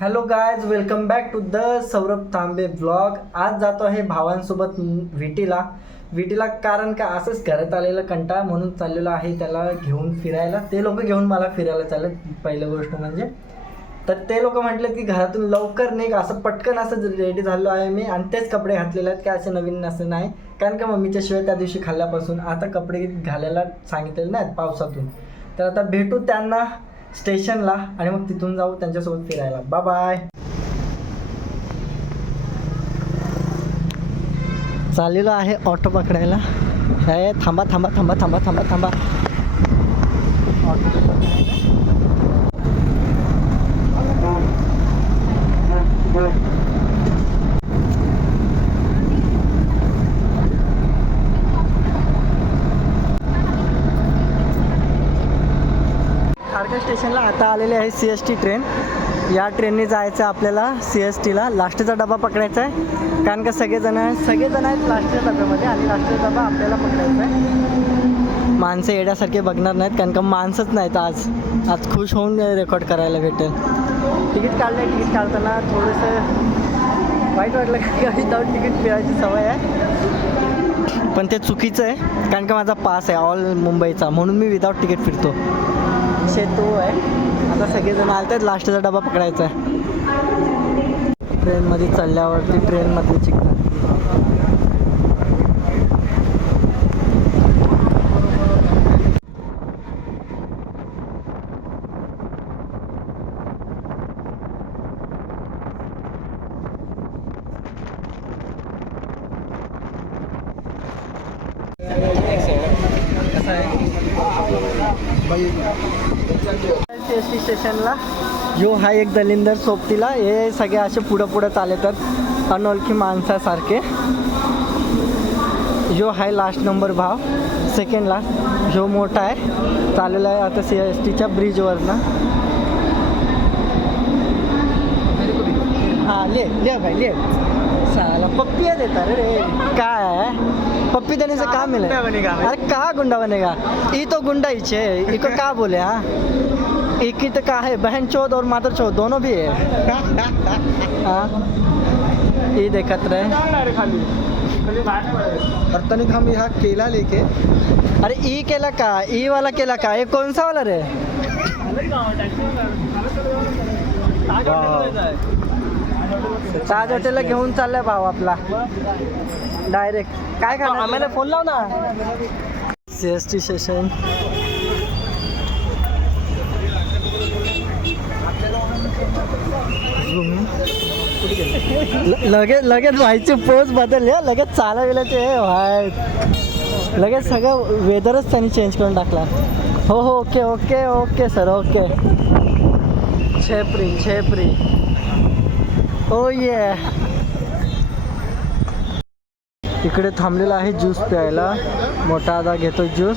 Hello guys, welcome back to the Saurabh Tambe blog. आज जातो आहे भावांसोबत विटीला कारण का असंच घरात आलेलं कंटाळा म्हणून चाललेलो आहे त्याला घेऊन फिरायला. ते लोक घेऊन मला फिरायला चालले. पहिली गोष्ट म्हणजे तर ते लोक म्हटले की घरातून लवकर निघ, असं पटकन असं रेडी झालो आहे मी आणि तेच कपडे घातलेले आहेत. काय असे नवीन असं नाही, कारण का मम्मीच्या शिवाय त्या दिवशी खाल्ल्यापासून आता कपडे घालायला सांगितलेले नाहीत पावसातून. तर आता भेटू त्यांना स्टेशनला आणि मग तिथून जाऊ त्यांच्यासोबत फिरायला. Bye bye. चाललेलो आहे ऑटो पकडायला. हे थांबा थांबा थांबा थांबा थांबा थांबा ऑटो खाडका स्टेशनला आता आलेली आहे CST ट्रेन. या ट्रेनने जायचं आपल्याला CSTला. लास्टचा डबा पकडायचा आहे, कारण का सगळेजण आहेत लास्टच्या डब्यामध्ये आणि लास्टचा डबा आपल्याला पकडायचा आहे. माणसं येण्यासारखे बघणार नाहीत, कारण का माणसंच नाहीत. आज खुश होऊन रेकॉर्ड करायला भेटेल. तिकीट काढताना थोडंसं वाईट वाटलं, का विदाऊट तिकीट फिरायची सवय आहे, पण ते चुकीचं आहे, कारण का माझा पास आहे ऑल मुंबईचा, म्हणून मी विदाऊट तिकीट फिरतो. तो आहे. आता सगळेजण आले आहेत, लास्टचा डबा पकडायचा आहे. ट्रेनमध्ये चढल्यावरती ट्रेनमधली चिकन CST स्टेशनला जो हा एक दलिंदर सोबतीला, हे सगळे असे पुढं चालतात अनोळखी माणसासारखे. जो आहे लास्ट नंबर भाव, सेकंड लास्ट जो मोठा आहे चाललेला आहे आता CSTच्या ब्रिजवरनं. हाँ ले भाई ले. साला पप्पी देता रे. काय है पप्पी देने से कहाँ मिले? अरे कहाँ गुंडा बनेगा? ये तो गुंडा ही है, इको क्या बोले? हाँ एक ही तो का है, बहन चौध और मादर चौध दोनों भी है. हाँ ये देखत रहे. तनिक हम यहाँ केला लेके. अरे ई केला का? ई वाला केला का? ये कौन सा वाला रे? ताज हॉटेलला घेऊन चाललाय भाव आपला डायरेक्ट. काय खाणार? आम्हाला फोन लाव ना. CST station. लगेच व्हायची पोज बदलली, लगेच चालाविलाचे व्हाय. लगेच सगळं वेदरच त्यांनी चेंज करून टाकला. हो okay okay okay sir okay. छेपरी ओ ये. इकडे थांबलेला आहे ज्यूस प्यायला. मोठा दादा घेतो ज्यूस,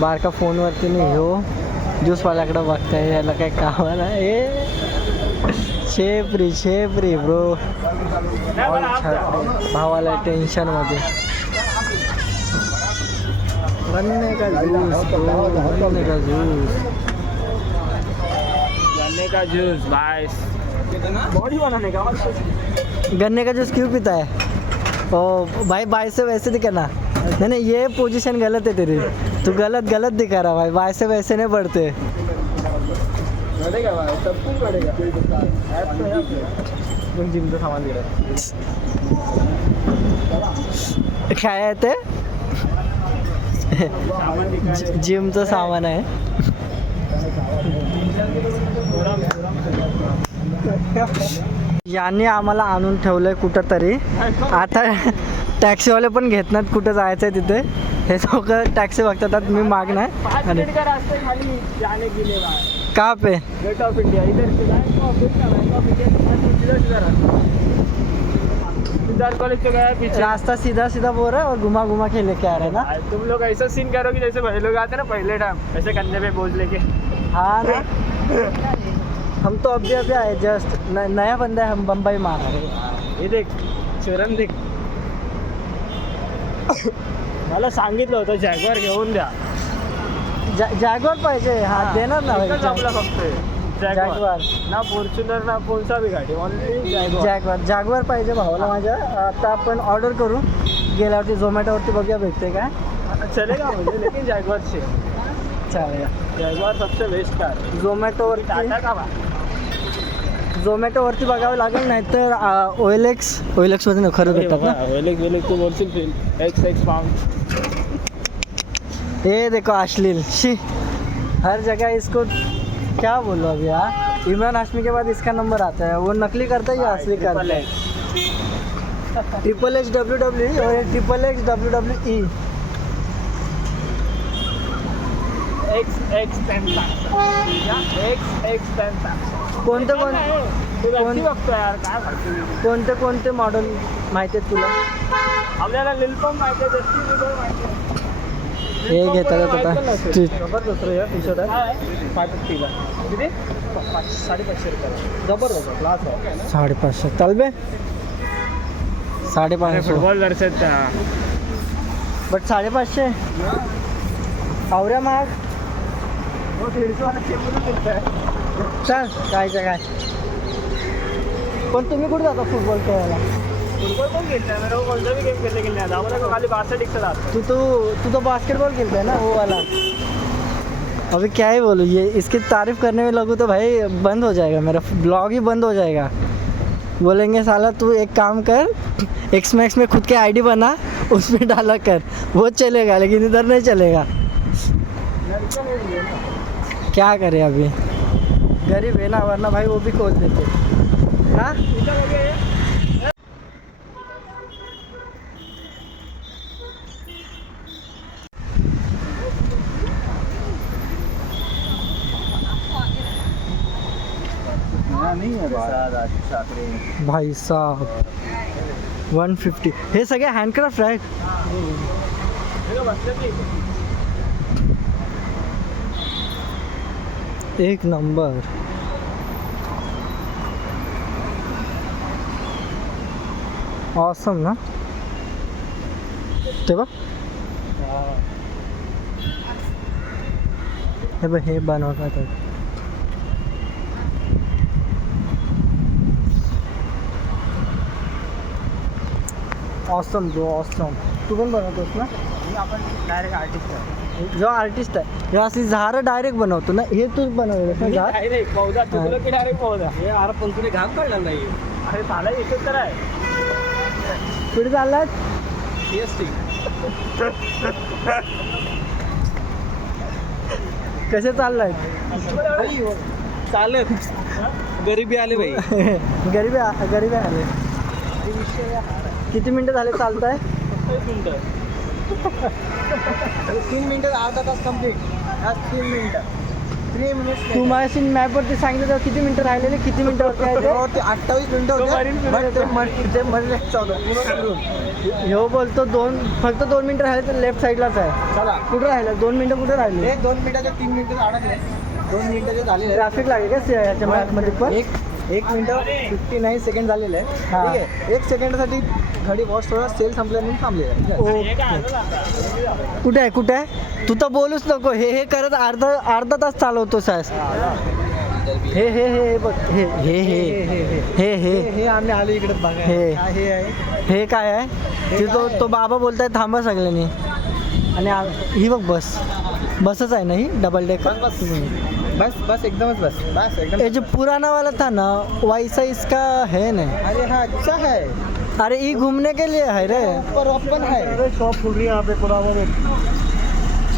बारका फोनवरती नाही हो ज्यूसवाल्याकडे बघताय. याला काय कामाला आहे? छेपरी ब्रो. भावाला टेन्शनमध्ये. गन्ने का जूस भाई. बॉडी बनाने का. गन्ने का जूस क्यों पीता है? ओ भाई बाय से वैसे दिखाना. नहीं ये पोजीशन गलत है तेरी. तू गलत दिखा रहा भाई. बाय से वैसे नहीं बढ़ते. बढ़ेगा भाई, सब कुछ बढ़ेगा. जिमचं सामान दिलं. काय आहे ते? जिमचं सामान आहे. यांनी आम्हाला आणून ठेवलंय कुठं तरी. आता टॅक्सीवाले पण घेत नाहीत कुठं जायचं आहे तिथे. हे लोक टॅक्सी बघतात, मी माग नाही. कहाँ पे? Gate of India. इधर कॉलेज से गया पीछे. रास्ता सीधा बोल रहा है और घुमा के लेके आ रहे हैं ना. तुम लोग ऐसा सीन करो कि जैसे भाई लोग आते हैं ना पहले टाइम, ऐसे कंधे पे बोझ लेके. हाँ ना. हम तो अभी आए जस्ट. नया बंदा है, हम बम्बई मार रहे. हे देख चरण देख. मला सांगितलं होतं जॅगवार घेऊन द्या. जॅगवार पाहिजे. हा देणार ना. आपला फक्त जॅगवार. ना फॉर्च्युनर ना कोणता बी गाडी ओनली जॅगवार पाहिजे भावाला माझ्या. आता आपण ऑर्डर करू, गेल्यावरती झोमॅटोवरती बघूया भेटते काय. चलेगा मुझे लेकिन जॅगवार से चालेल. जॅगवार सबसे बेस्ट कार. टाटा का बा झोमॅटोवरती बघावं लागेल, नाहीतर OLX मध्ये खरं भेटतात ना. वेलेग तू बोलशील फिर XX पाउंड. ये देखो अश्लील शी, हर जगह इसको क्या बोलो अभी यार. इमरान हाशमी के बाद इसका नंबर आता है. वो नकली करता है या असली करता है. XXX WWE और XXX WWE. XX पेंटा XX पेंटा कोणते बघतो यार काय माहिती. कोणते मॉडेल माहिती आहेत तुला. आपल्याला लिलपम माहिती आहे, जस्टी बिबर माहिती आहे. हे घेतात आता स्ट्रीट. जबरदस्त रे टी शर्ट आहे 550 ला. किती 550 रुपये. जबरदस्त क्लास आहे. 550 तलबे 550. फुटबॉल दर्शक बट 550 आवऱ्या महाग. चल कायचं काय. पण तुम्ही कुठे जाता फुटबॉल खेळायला. फुटबॉल पण खेळते मेरे को कोणता भी गेम खेलने के लिए आता मला खाली 62 से जाता. तू तो बास्केटबॉल खेलता है ना वो वाला. अभी क्या ही बोलूँ, ये इसकी तारीफ करने में लगूँ तो भाई बंद हो जाएगा, मेरा ब्लॉग ही बंद हो जाएगा. बोलेंगे साला तू एक काम कर, XMAX में खुद के ID बना, उसमें डाला कर, वो चलेगा लेकिन इधर नहीं चलेगा. क्या करें अभी, गरीब है ना, वरना भाई वो भी खोल देते. हाँ नहीं है भाई साहब 150. हे सगळे हँडक्राफ्ट आहेत. एक नंबर. ऑसम ना ते बघ. हे बघ हे बनवतात. Awesome bro awesome. तू पण बनवतोस ना. आपण डायरेक्ट आर्टिस्ट आहे. जो आर्टिस्ट आहे हे असली झाडं डायरेक्ट बनवतो ना. हे तूच बनवलं ना झाड. डायरेक्ट पौधा तुला की डायरेक्ट पौधा. हे अरे पण तुने घाम काढला नाही. अरे झाला एकच तर आहे. कुठे चाललात. CST कसे चाललाय. चालत गरिबी आले भाई. गरीब आले. किती मिनिटं झाले चालताय. 3 मिनिटं अर्धा तास कम्प्लीट. 3 मिनिटं 3 मिनिट्स. तू माझ्याशी मॅपवरती सांगितलं तर किती मिनिटं राहिलेले. किती मिनिटं होते आहे ते? 28 मिनिटं होते. ते मधले 14 ह्यो बोलतो फक्त 2 मिनिटं राहिले तर लेफ्ट साईडलाच आहे. चला कुठं राहिलं 2 मिनिटं कुठे राहिले. 2 मिनिटाचे 3 मिनिटं अडकले. 2 मिनिटाचे झालेले. ट्रॅफिक लागेल का ह्याच्या मॅपमध्ये पण. 1 मिनिटं 59 सेकंड झालेले आहे. हा. ठीक आहे. 1 सेकंडासाठी घडी वॉश थोडा सेल संपल्या म्हणून थांबलेला आहे. कुठे आहे तू तर बोलूच नको. हे करत अर्धा तास चालवतो सास. हे बघ हे आम्ही आलो इकडे बघा. हे. हे आहे. हे काय आहे ते. तो बाबा बोलताय थांबा सगळ्यांनी. आणि ही बघ बसच आहे ना ही डबल डेकर. बस एकदमच एकदम. ये जो पुराना वाला था ना वैसा इसका है नहीं. अरे हाँ अच्छा है. अरे ये घूमने के लिए है रे. पर ओपन है. शॉप खुल रही है यहाँ पे पुराने.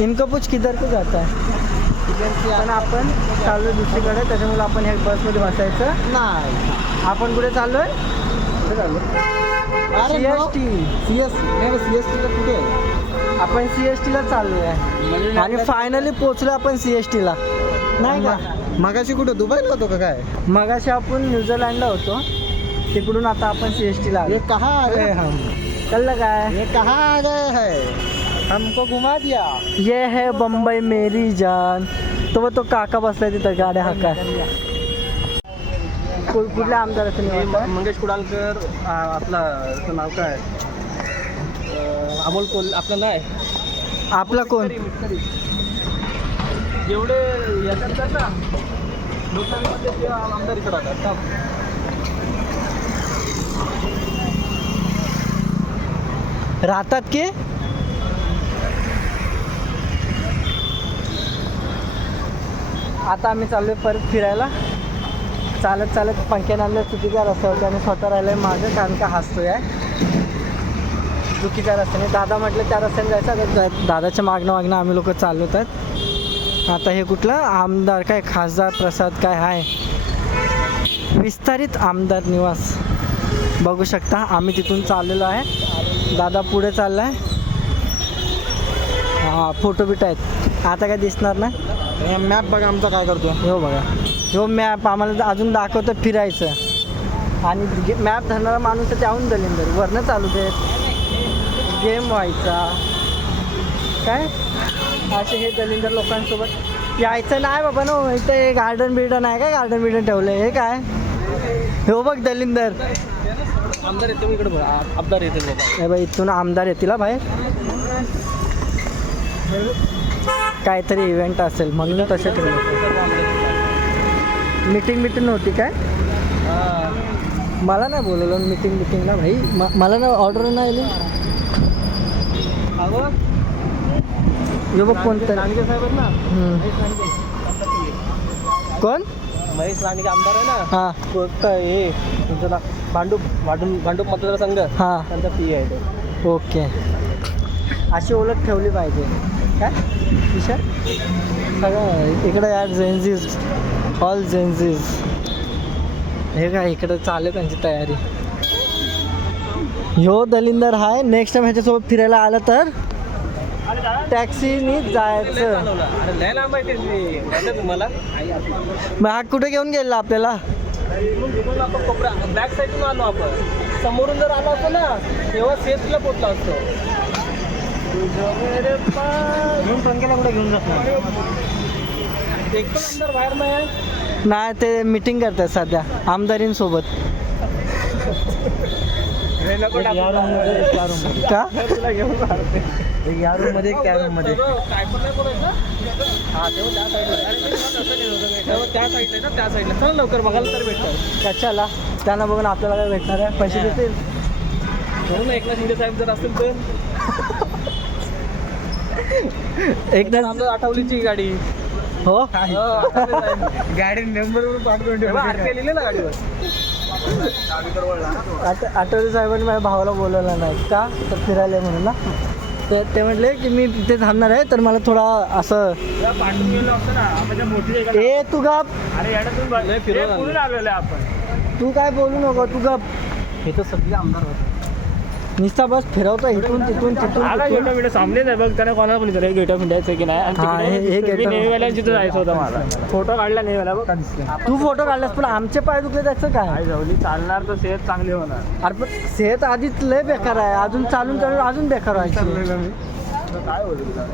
इनको पूछ किधर को जाता है. पण आपण चाललो दुसरीकडे, त्याच्यामुळे आपण ह्या बसमध्ये बसायचं नाही. आपण कुठे चाललोय. CST ला कुठे आहे. आपण CST ला चाललोय आणि फायनली पोहोचलो आपण CST ला. नाही का मगाशी कुठं दुबईला होतो का काय. मगाशी आपण न्यूझीलँडला होतो, तिकडून आता आपण CST ला आलो. ये कहाँ आ गए हम. कळलं काय. ये कहाँ आ गए है. हमको घुमा दिया. ये है बम्बई मेरी जान. तो काका बसलाय तिथं गाड्या हाका. कुठल्या आमदाराचं निवास. मंगेश कुडालकर. आपलं नाव काय. अमोल कोल आपलं नाही. आपला कोण. जेवढे येतात ना लोकसभेमध्ये ते आमदार इकडे होतात का? राहतात की आता आम्ही चाललोय परत फिरायला. चालत चालत पंख्याने आणलं चुकीच्या रस्त्यावरती आणि स्वतः राहिलं मागं कारण का हसतोय चुकीच्या रस्त्याने. दादा म्हटलं त्या रस्त्याने जायचं. आता दादाच्या मागणं आम्ही लोक चाललो आहेत. आता हे कुठलं आमदार काय खासदार प्रसाद काय आहे विस्तारित आमदार निवास बघू शकता. आम्ही तिथून चाललेलो आहे. दादा पुढे चालला आहे. हां फोटो बिट आहेत. आता काय दिसणार नाही. मॅप बघा आमचा काय करतो. हो बघा हो मॅप आम्हाला अजून दाखवतं फिरायचं आणि मॅप धरणारा माणूस आहे त्याहून दलिंदर वरनं चालू देत गेम व्हायचा काय असे हे दलिंदर लोकांसोबत यायचं नाही बाबा ना. इथं हे गार्डन बिर्डन आहे काय गार्डन बिर्डन ठेवलं हे काय हो बघ दलिंदर आमदार येतो इकडे बघा. आमदार येते बाबा. हे बाई इथून आमदार येतील बाहेर काहीतरी इव्हेंट असेल म्हणून तसे ठेवलं. मीटिंग नव्हती काय मला नाही बोलवलं मीटिंगला भाई मला ना ऑर्डर नाही आली. यो बघ कोणतं लांडगे साहेब आहेत ना. कोण महेश लांडगे आमदार आहे ना. हां हे तुमचं नाव भांडूप मतदारसंघ. हां त्यांचा पी आहे ते. ओके अशी ओळख ठेवली पाहिजे काय विषय सगळं इकडं यार जेन्झीज ऑल जेन्झीज हे काय इकडं चालू त्यांची तयारी. ह्यो दलिंदर हाय. नेक्स्ट टाइम ह्याच्यासोबत फिरायला आलं तर टॅक्सीनी जायचं. अरे लय लांब आहे ते तुम्हाला. मग हा कुठे घेऊन गेला आपल्याला आपण कोपरा बॅक साईडून आलो आपण. समोरून जर आलो असतो ना तेव्हा सेफला पोचला असतो. घेऊन टंकेला कुठे घेऊन जातो एक पण आमदार बाहेर नाही आहे. नाही ते मीटिंग करतात सध्या आमदारींसोबत का तुला घेऊन मारते. या रूम मध्ये त्या रूम मध्ये काय पण नाही बोलायचं. हा तेव्हा त्या साईडला ना त्या साईडला चल लवकर बघायला तर भेटतं. कशाला त्यांना बघून आपल्याला काय भेटणार आहे पैसे देतील म्हणून एकनाथ शिंदे साहेब जर असतील तर एकदा आपलं आठवलीची गाडी. हो गाडी नंबर पाठवून केलेली ना गाडीवर. आठवले साहेबांनी माझ्या भावाला बोलवलं नाही का तर फिरायला म्हणून ना तर ते म्हटले की मी तिथे थांबणार आहे तर मला थोडा असं पाठवून गेलो असतं ना आपण मोठी ए तू गप अरे याडा फिरून आलेलो आहे आपण. तू काय बोलू नको तू गप. हे तर सगळे आमदार होते. नुसता बस फिरवतो इथून तिथून आला तिथून गेट ऑफ सामने नाही बघ त्याने कोणाला पण विचारलं गेट ऑफ इंडियाचं की नाही. हा, हे गेट ऑफ- नेव्हीवाल्यांची तर जायचं होतं मला. फोटो काढला नेव्हीवाला बघ. तू फोटो काढलास पण आमचे पाय दुखले त्याचं काय काय जाऊली चालणार तर सेहत चांगली होणार. अरे पण सेहत आधीच लय बेकार आहे अजून चालून चालून अजून बेकार व्हायची. तर काय बोलू तुला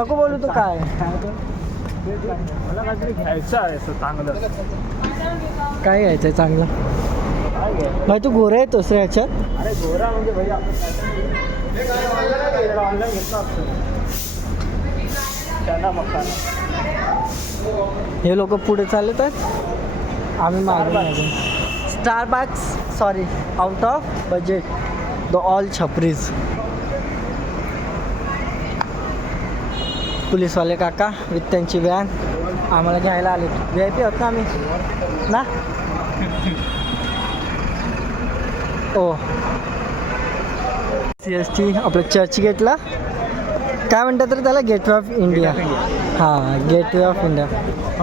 नको बोलू तू काय मला काहीतरी घ्यायचं आहे असं चांगलं. काय घ्यायचंय चांगलं काय घ्यायचं भाई तू गोरा येतोस रे ह्याच्यात. अरे गोरा म्हणजे भैया ऑनलाईन घेतलं असतं त्यांना मकाना. हे लोक पुढे चालत आहेत आम्ही मागे Starbucks sorry out of budget the all छपरीज. पोलीसवाले काका विथ त्यांची व्हॅन आम्हाला घ्यायला आले. व्ही आय पी होत ना आम्ही ना ओ CST आपलं चर्चगेटला काय म्हणतात तर त्याला गेटवे ऑफ इंडिया. हां gateway of India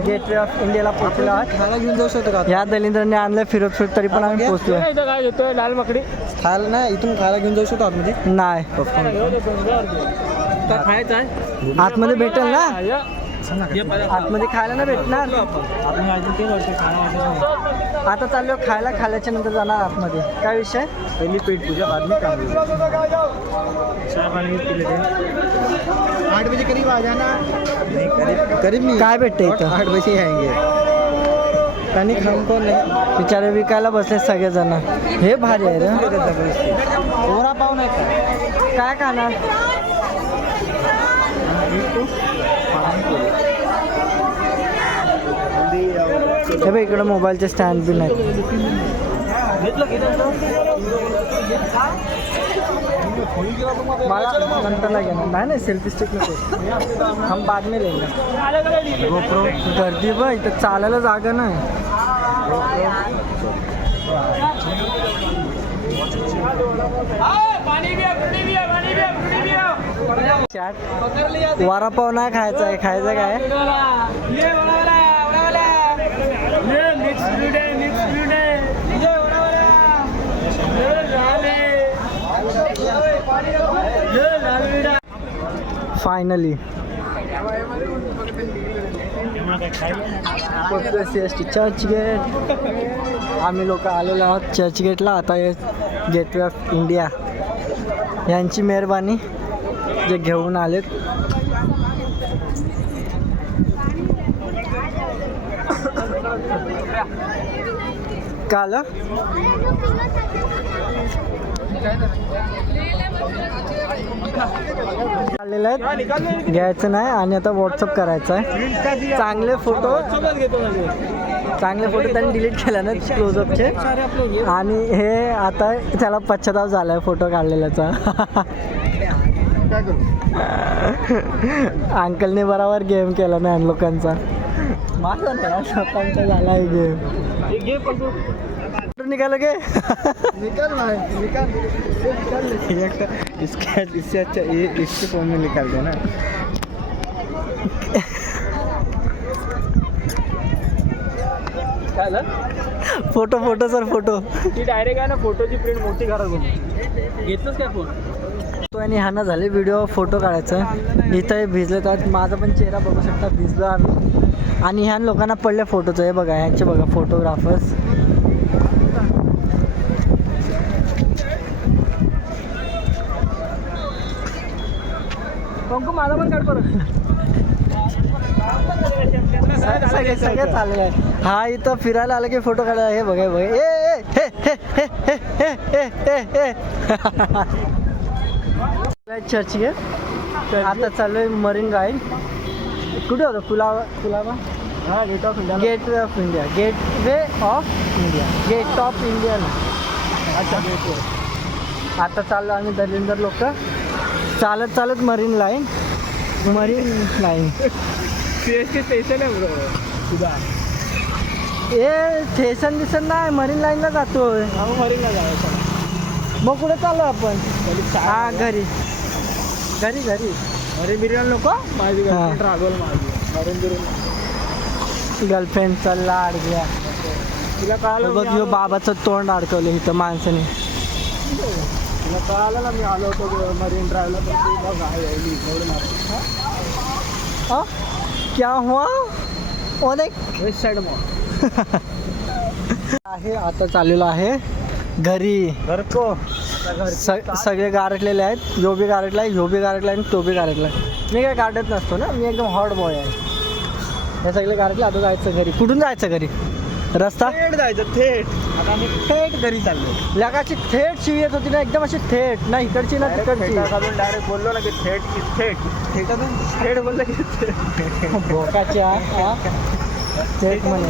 gateway of इंडियाला पोचलो आहात. खायला घेऊन जाऊ शकतो का. या दलिंद्रांनी आणलं फिरत फिरत तरी पण आम्ही पोचलो इथं काय देतोय लाल मकडी खायला नाही इथून खायला घेऊन जाऊ शकतो आतमध्ये. नाही काय खायचं आहे. आतमध्ये भेटेल ना हे आतमध्ये खायला नाही भेटणार. आपण अजून ते वर्ष खाणं वाटत नाही. आता चाललो खाल्याच्या नंतर जाणार आतमध्ये. काय विषय पहिली पेट पूजा बाद में काम चहा पानी पिले थे. 8 बजे करीब आ जाना. नहीं करीब नहीं. काय भेटते इथं 8 बजे आएंगे. त्यांनी खाऊन पण नाही. बिचारे विकायला बसले सगळेजण. हे भारी आहे रे. कोरा पाव नाही का. काय खाणार हे बघ इकडं मोबाईलचे स्टँड बी नाही. मला नंतरला घेणार नाही नाही सेल्फी स्टिक नको हम बाद में लेंगे. GoPro गर्दी बघ इथं चालायला जागा नाही. वडापाव नाही खायचा आहे. खायचं काय फायनली CST चर्चगेट. आम्ही लोक आलेलो आहोत चर्चगेटला. आता हे गेटवे ऑफ इंडिया यांची मेहरबानी जे घेऊन आलेत. काल चाललेलं आहेत घ्यायचं नाही आणि आता व्हॉट्सअप करायचं आहे. चांगले फोटो त्यांनी डिलीट केला ना क्लोजअपचे. आणि हे आता त्याला पश्चाताप झाला आहे फोटो काढलेल्याचा. अंकलने बरोबर गेम केला नाही लोकांचा. माझा नाही लोकांचा झाला आहे गेम. निकाल गे निकाल इससे अच्छा ये इसके फोन में निकाल देना. फोटो सर फोटो ती डायरेक्ट आहे ना फोटोची प्रिंट मोठी घरात घेतलंच काय फोन. तो आणि ह्यानं झाले व्हिडिओ फोटो काढायचं. इथं भिजले तर माझा पण चेहरा बघू शकता भिजलो आम्ही. आणि ह्या लोकांना पडले फोटोचं. हे बघा ह्यांचे बघा फोटोग्राफर्स. माझा पण काढ परत. सगळे चालले आहे. हा इथं फिरायला आलं की फोटो काढायला. हे बघा बघा चर्चगेट. आता चालू आहे मरीन ड्राईव्ह. कुठे होतं पुलावा हा gate of India. Gateway of India. Gate of India. अच्छा गेट. आता चाललो आम्ही दलिंदर लोक चालत मरीन लाईन. CST स्टेशन आहे बरोबर तुझा. ए स्टेशन दिसन नाही मरीन लाईनला जातोय. मरीनला जायचं. मग कुठे चाललो आपण. हा घरी. मरीन बिर्याणी नको माझी गर्लफ्रेंड रागवल माझी. मरीन बिर्याणी गर्लफ्रेंडचा लाड घ्या. तिला कळालं बघ ह्यो बाबाचं तोंड अडकवलं इथं माणसाने. तिला कळालं ना मी आलो होतो मरीन ड्राईव्हला. तर ती बघ यायली क्या हुआ वेस्ट साईड मग आहे. आता चाललेलो आहे घरी. सगळे गारटलेले आहेत. ह्यो बी गारटला आहे, ह्यो बी गारटला आहे आणि तो बी गारटला आहे. मी काय गारटत नसतो ना. मी एकदम हॉट बॉय आहे. हे सगळे गारटले. आता जायचं घरी. कुठून जायचं घरी. रस्ता थेट जायचं थेट. आता आम्ही थेट घरी चाललो. लगाची थेट शिवी येत होती ना एकदम अशी थेट ना इकडची ना तिकडची. डायरेक्ट बोललो ना की थेटातून थेट बोललं की भोकाच्या थेट म्हणे.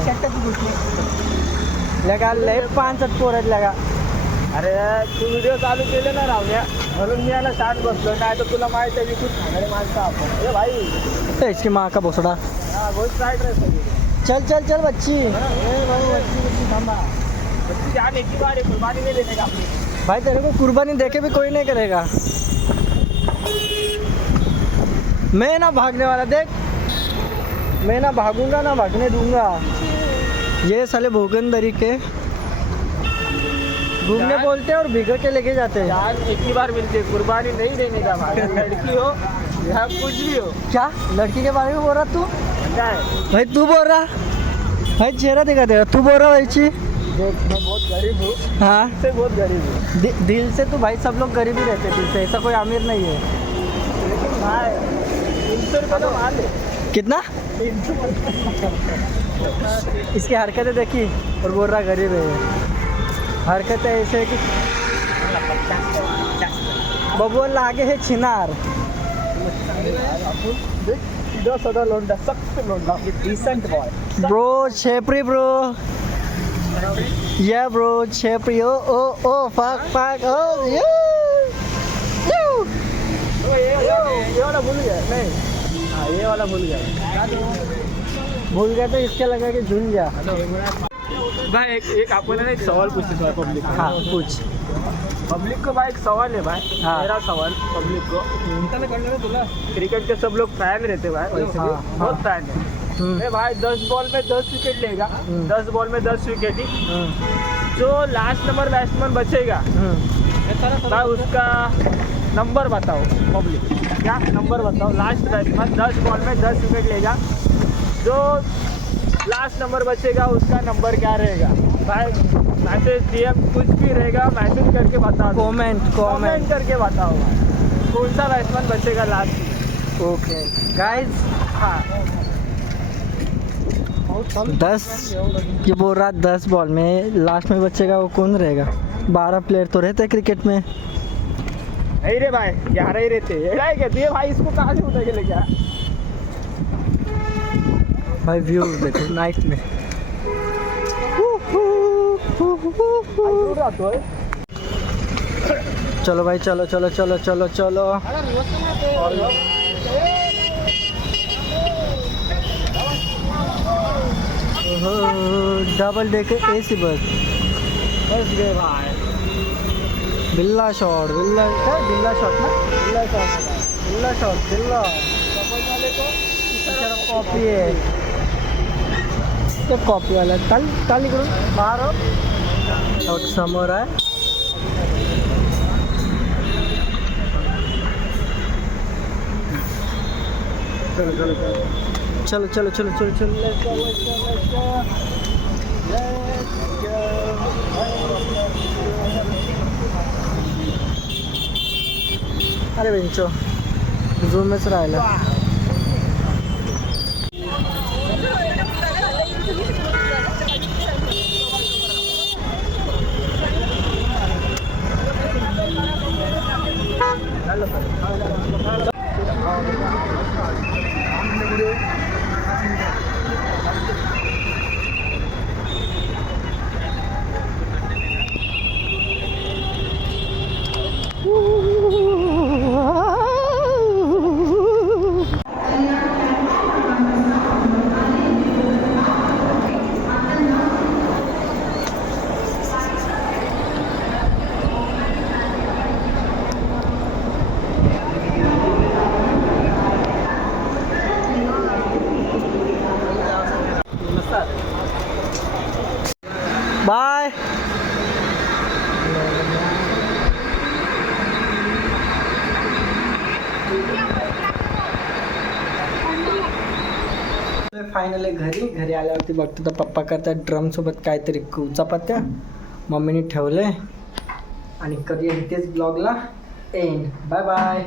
लगा लय 5 पोर आहेत लगा. अरे तू व्हिडिओ चालू केले ना रावण्या म्हणून मी याला शांत बसलो. नाही तर तुला माहित आहे विकून खाणारे माणसं आपण. अरे भाई इसकी माँ का भोसडा. हा गोष्ट राईट रे सगळी. चल बच्ची. थांबा बच्ची जान एक ही बार है, कुर्बानी नहीं देने का अपनी. भाई तेरे को कुर्बानी देके भी कोई नहीं करेगा. मैं ना भागने वाला. देख मैं ना भागूंगा ना भागने दूंगा. ये साले भोगंदरी के घूमने बोलते हैं और भिगो के लेके जाते हैं. जान एक ही बार मिलती है, कुर्बानी नहीं देने का भाई. लड़की हो या कुछ भी हो. क्या लड़की के बारे में बोल रहा तू. क्या है भाई तू बोल रहा. भाई चेहरा दिखा देगा. तू बोल रहा भाई. मैं बहुत गरीब हूँ. हाँ से बहुत गरीब हूँ. दिल से तो भाई सब लोग गरीब ही रहते हैं. दिल से ऐसा कोई अमीर नहीं है. लेकिन भाई 300 रुपये तो मान ले. कितना. इसकी हरकतें देखी और बोल रहा गरीब है. हरकतें ऐसे है कि बबोल आगे है छिनार. सदा लोंडा सख्त लोंडा डिसेंट बॉय ब्रो छेपरी ब्रो या ब्रो छेपरी ओ ओ ओ फक ओ यू ये वाला भूल गया नहीं हाँ ये वाला भूल गया भूल गया तो इसके लगा कि झूल गया. भाई एक आपको ना एक सवाल पूछते हैं पब्लिक को. हाँ पूछ. पब्लिक को भाई एक सवाल है भाई. हाँ. मेरा सवाल पब्लिक को. क्रिकेट के सब लोग फैन रहते भाई वैसे भी बहुत फैन है. मैं भाई 10 बॉल में 10 विकेट लेगा. 10 बॉल में 10 विकेट ही. जो लास्ट नंबर बैट्समैन बचेगा भाई उसका नंबर बताओ. पब्लिक क्या नंबर बताओ. लास्ट बैट्समैन 10 बॉल में 10 विकेट लेगा. जो लास्ट नंबर बचेगा उसका नंबर क्या रहेगा भाई. मैसेज डीएम कुछ भी रहेगा मैसेज करके बताओ. कमेंट करके बताओ भाई कौन सा बैट्समैन बचेगा लास्ट. Okay guys. हाँ 10 ये बोल रहा 10 बॉल में लास्ट में बचेगा वो कौन रहेगा. 12 प्लेयर तो रहते हैं क्रिकेट में. नहीं रे भाई 11 ही रहते. कहती है भाई इसको कहाँ से उठा के लेके आया. भाई व्यू देखो नाइट में. चलो भाई चलो चलो चलो चलो चलो. Double decker AC bus. Bus गए भाई. बिल्ला शॉट बिल्ला शॉट ना. बिल्ला शॉट बिल्ला कॉपी आहे. तो कॉपी वाला काल इकडून बाहेर आउट समोर आहे. चलो चलो चलो चलो चलो let's go, let's go, let's go. Let's go. अरे बेंचो झूमच राहिला. बाय. फायनली घरी आल्यावरती बघतो तर पप्पा करतात ड्रम सोबत काहीतरी चपात्या. मम्मीने ठेवले आणि कधी इथेच ब्लॉगला एंड. Bye bye.